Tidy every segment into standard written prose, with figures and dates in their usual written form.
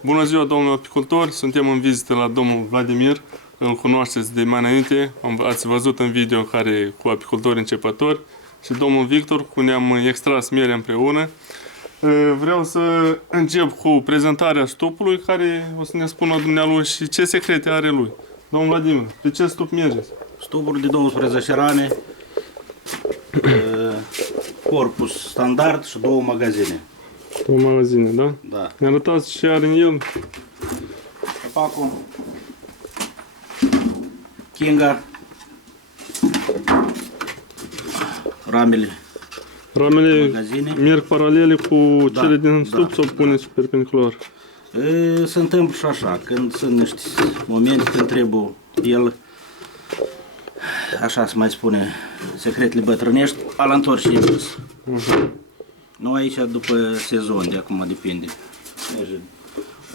Bună ziua, domnul apicultor! Suntem în vizită la domnul Vladimir. Îl cunoașteți de mai înainte. Ați văzut în video în care cu apicultori începători. Și domnul Victor, cu ne-am extras miere împreună. Vreau să încep cu prezentarea stupului, care o să ne spună dumnealui și ce secrete are lui. Domnul Vladimir, pe ce stup mergeți? Stupuri de 12 rame, corpus standard și 2 magazine. 2 magazine, da? Da. Ne arătați ce are în el? Capacul, Kinga, ramele. Ramele Magazine. merg paralele cu cele din stup da, sau puneți perpendicular? Se întâmplă și așa, când sunt niște momente când trebuie el, așa se mai spune, secretele bătrânești, ala întorci și invers. Nu aici după sezon, de acum depinde. Merge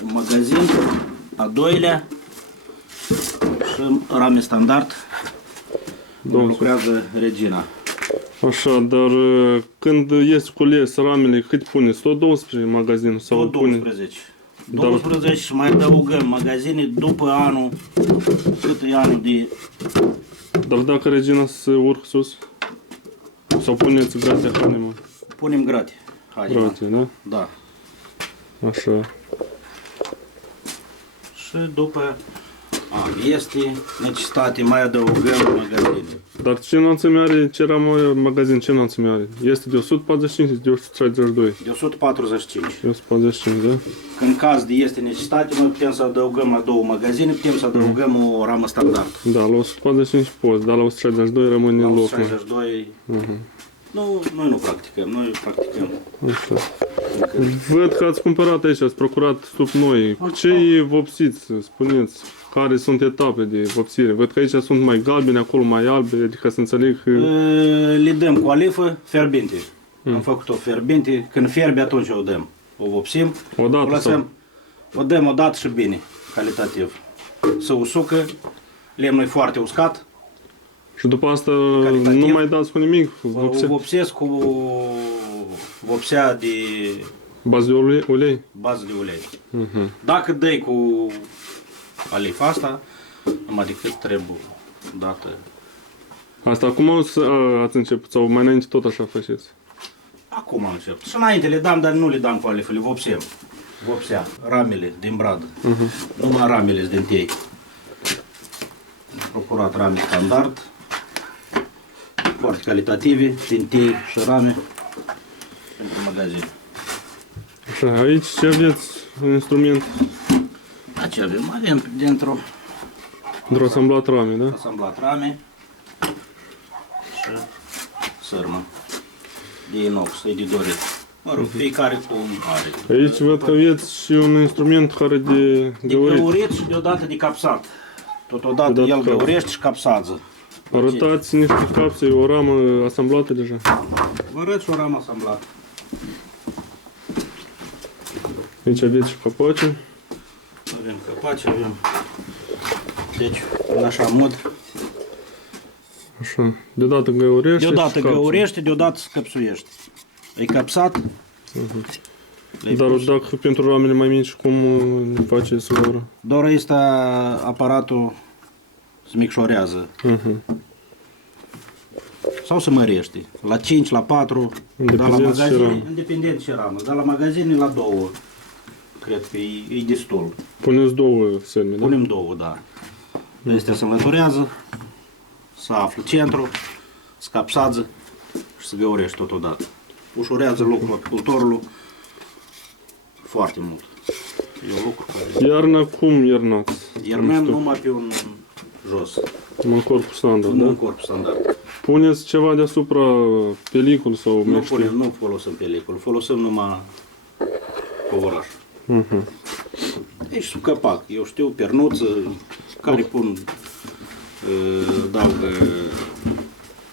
un magazin, a doilea și rame standard, lucrează Regina. Așa, dar când ies cules ramele, cât puneți? Tot 12 magazin? Sau Tot 12. Dar- 12 și mai adăugăm magazine după anul, cât e anul de... Dar dacă Regina se urc sus? Sau puneți grația Hanema? Punem grate. Grație, da? Da. Așa. Și după este necesitate, mai adăugăm magazine. Dar ce înălțime are, ce ramă magazin, ce înălțime are? Este de 145, de 132? De 145. De 145, da? Când caz de este necesitate, noi putem să adăugăm la 2 magazine, putem să adăugăm o ramă standard. Da, la 145 poți, dar la 162 rămâne La în loc. 162, nu, noi nu practicăm, noi practicăm. Așa. Văd că ați cumpărat aici, ați procurat stup noi. Cu ce vopsiți, spuneți? Care sunt etape de vopsire? Văd că aici sunt mai galbene, acolo mai albe, adică să înțeleg că... Le dăm cu alifă fierbinte. Am făcut-o fierbinte, când fierbe atunci o dăm. O vopsim, Odată o lăsăm, o dăm odată și bine, calitativ. Să usucă, lemnul e foarte uscat, Și după asta Calitativ. nu mai dați cu nimic? o Vopse... vopsesc cu vopsea de Bază de ulei? bază de ulei. Dacă dai cu alifa asta, numai decât trebuie dată. Asta acum ați început sau mai înainte tot așa faceți? Acum am început. Și înainte le dam, dar nu le dam cu alifă, le vopsem. Vopsea, ramele din bradă. Numai ramele sunt din tei. Am procurat rame standard, foarte calitative, din tei și rame pentru magazin. Așa, aici ce aveți un instrument? Ce avem? Avem dentro Într-o asamblat rame, da? asamblat rame și sârmă de inox, e de dorit. Mă rog, fiecare cum are. Aici văd că aveți și un instrument care de De găurit. găurit și deodată de capsat. Totodată Deodată el cap. găurește și capsează. Arătați niște capse, o ramă asamblată deja. Vă arăt și o ramă asamblată. Aici aveți și capaci. Avem capaci, avem... Deci, în așa mod, Așa, deodată găurește deodată și capse. găurește, deodată scăpsuiește. E capsat. Le-ai Dar pus. dacă pentru ramele mai mici, cum le faceți lor? Doar este aparatul se micșorează. Sau se mărește. La 5, la 4, dar la Independent ce magazine, ramă. independent ce ramă. Dar la magazine la 2. Cred că e destul. Puneți 2 semne, da? Punem 2, da. Este se înlăturează, să află centru, scapsează și se găurește totodată. Ușurează lucrul apicultorului foarte mult. E un lucru care... Iarna cum iernați? Iernăm numai pe un jos, Un corp standard, nu da? un corp standard. Puneți ceva deasupra pelicul sau Nu, meșteri? nu folosim pelicul, folosim numai covoraș. Deci sub capac, eu știu, pernuță, care pun, daugă...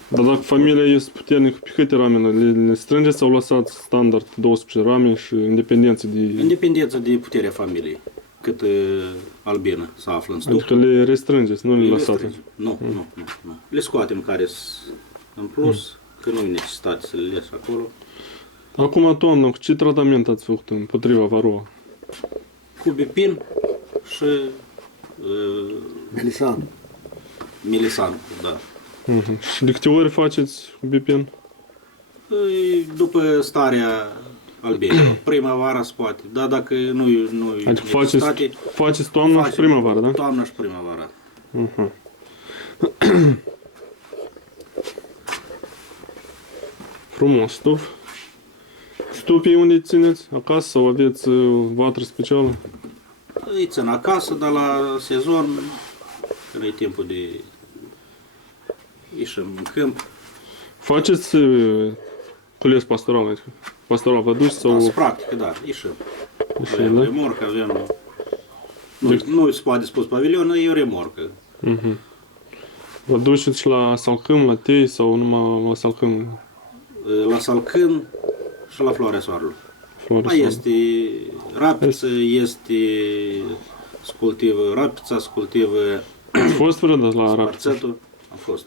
Dar dacă familia este puternică, pe câte rame le strângeți sau lăsați standard 12 rame și independență de... În dependență de puterea familiei, cât albină să află în stup. Adică le restrângeți, nu le Le lăsați. restrângem. Nu. Le scoatem care în plus, că nu e necesitate să le lesi acolo. Acum, toamnă, ce tratament ați făcut împotriva varroa? Cubipin și Melisan. milisan, da. Și de câte ori faceți bipin? După starea albinei. Primăvara se poate, dar dacă nu Adică faceți toamna și primăvara, da? Toamna și primăvara. Frumos stup. Stupii unde îi țineți? Acasă sau aveți vatră specială? Îi țin acasă, dar la sezon, când e timpul de ieșim în câmp, Faceți cules pastoral, adică pastoral vă duci sau... da, practic, da, ieșim. Ieșim, Avem da? remorcă, avem... Nu se poate spus pavilion, e o remorcă. Vă duceți la salcâm, la tei sau numai la salcâm? La salcâm și la floarea soarelui. Floare Mai sau- este rapiță, este scultivă rapița, scultivă Ați fost vreodată la Rapid? sparțetul. A fost.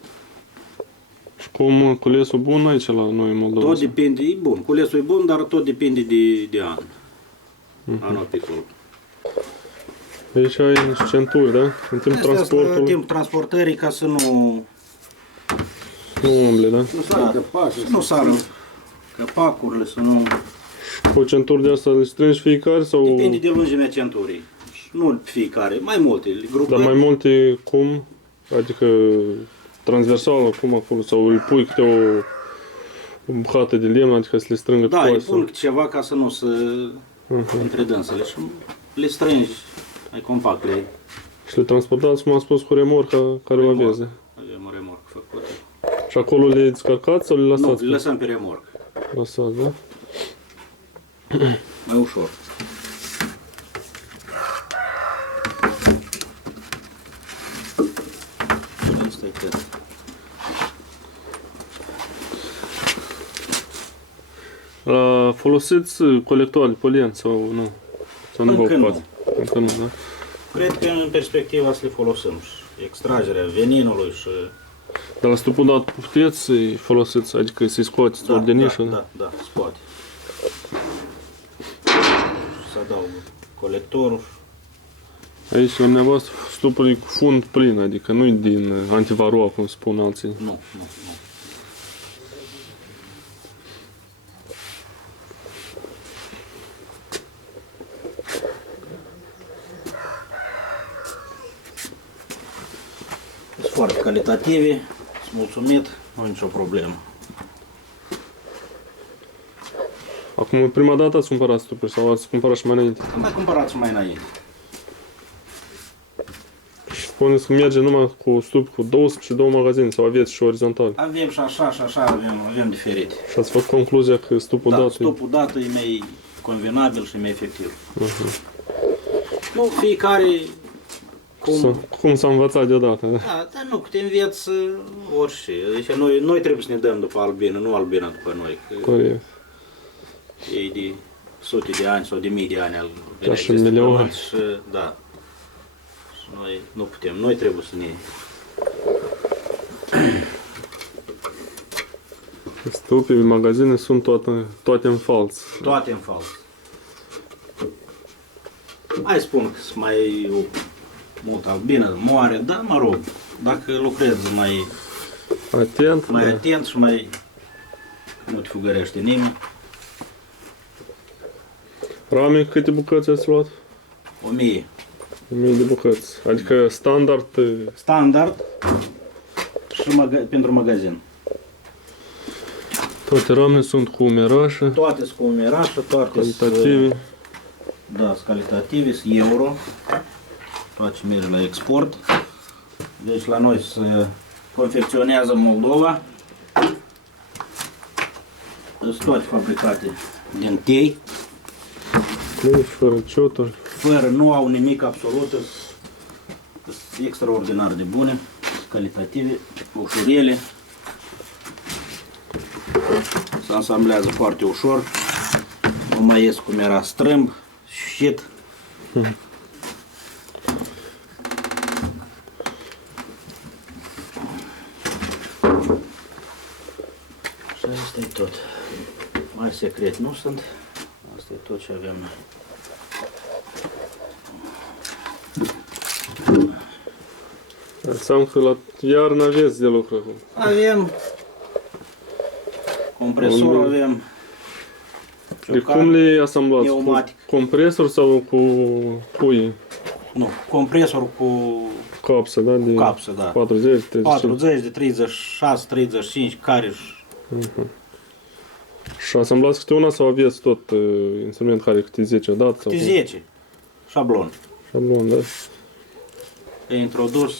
Și cum culesul bun aici la noi în Moldova? Tot depinde, e bun. Culesul e bun, dar tot depinde de an. Anul apicol. Aici ai niște centuri, da? În timp Astea sunt la transportului timp transportării ca să nu nu umble, da? să nu sară capacurile, să nu... Cu centuri de asta le strângi fiecare sau... Depinde de lungimea centurii. Nu fiecare, mai multe. Dar Grupări. mai multe cum? Adică transversală, cum acolo? Sau îi pui câte o bucată de lemn, adică să le strângă Da, îi coase? pun ceva ca să nu se între dânsele și le strângi mai compact. Și le transportați, cum am spus, cu remorca care o aveți, da? Avem o remorcă făcută. Și acolo le descărcați sau le Nu, lăsați? le lăsăm pe remorcă. Lăsați, da? Mai ușor. Asta e cât. Folosiți colectoare polian sau nu? Sau nu vă Încă nu. ocupați? Încă nu, da? Cred că în perspectiva să le folosim și extragerea veninului și... Dar la stupul dat puteți să-i folosiți, adică să-i scoateți ordenișă? da, se poate. Să adaug colectorul. Aici la dumneavoastră stupul e cu fund plin, adică nu-i din antivaroa, cum spun alții. Nu. Sunt foarte calitative, sunt mulțumit, nu e nicio problemă. Acum, prima dată ați cumpărat stupuri sau ați cumpărat și mai înainte? Am mai cumpărat și mai înainte. Și spuneți că merge numai cu stup cu 12 magazine sau aveți și orizontal. Avem și așa avem diferite. Și ați făcut concluzia că stupul Da, dat e... stopul dat e mai convenabil și mai efectiv. Nu, fiecare Cum s-a învățat deodată, da? Da, dar nu, că te înveți orice. Deci noi trebuie să ne dăm după albină, nu albina după noi. Că Corect. ei de sute de ani sau de mii de ani Da, și milioane. și da. Și noi nu putem, noi trebuie să ne... Stupii în magazine sunt toate în fals. Toate în fals. Mai spun că sunt mai mult albină, moare, dar mă rog, dacă lucrezi mai Atent, da. atent și mai nu te fugărește nimeni. Rame, câte bucăți ați luat? 1000. 1000 de bucăți. Adică standard, Standard și pentru magazin. toate ramele sunt cu umerașă, Toate sunt cu umerașă, toate calitative. sunt calitative, sunt euro. Toate merg la export. Deci la noi se confecționează în Moldova. Sunt toate fabricate din tei, Cluj, fără cioturi. fără, nu au nimic absolut, sunt extraordinar de bune, calitative, ușurele. Se ansamblează foarte ușor, nu mai ies cum era strâmb, shit. Și asta e tot. Mai secret nu sunt, asta e tot ce avem noi. Înseamnă că la iarnă aveți de lucru acum. Avem compresor, avem De cum le asamblați? Cu pneumatic. compresor sau cu pui? Nu, compresor cu Capsă, da? De capsă, da. 40, 35. 40 de 36, 35, care Și asamblați câte una sau aveți tot instrument care câte 10 odată? Sau câte 10. Șablon. Șablon, da? E introdus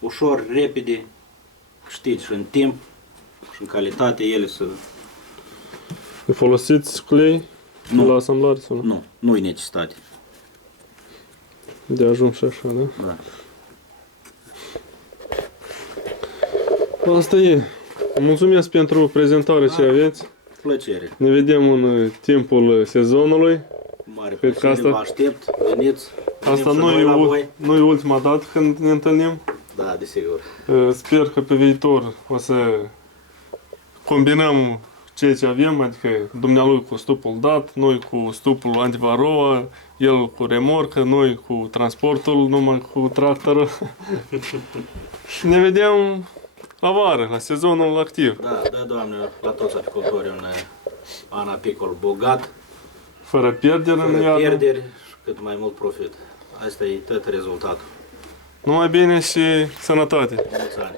ușor, repede, știți, și în timp și în calitate ele să... Le folosiți clei Nu. la asamblare sau nu? Nu e necesitate. De ajuns și așa, da? Da. Asta e. Mulțumesc pentru prezentare ce aveți. Plăcere. Ne vedem în timpul sezonului. Cu mare Cred că plăcere, asta- vă aștept, veniți. Asta venim și noi la voi. nu e ultima dată când ne întâlnim. Da, desigur. Sper că pe viitor o să combinăm ceea ce avem, adică dumnealui cu stupul dat, noi cu stupul antivaroa, el cu remorcă, noi cu transportul, numai cu tractorul. Și ne vedem la vară, la sezonul activ, Da, Doamne, la toți apicultorii un an apicol bogat, fără pierdere în fără iarnă. pierderi și cât mai mult profit. Asta e tot rezultatul. Numai bine și sănătate! Mulți ani.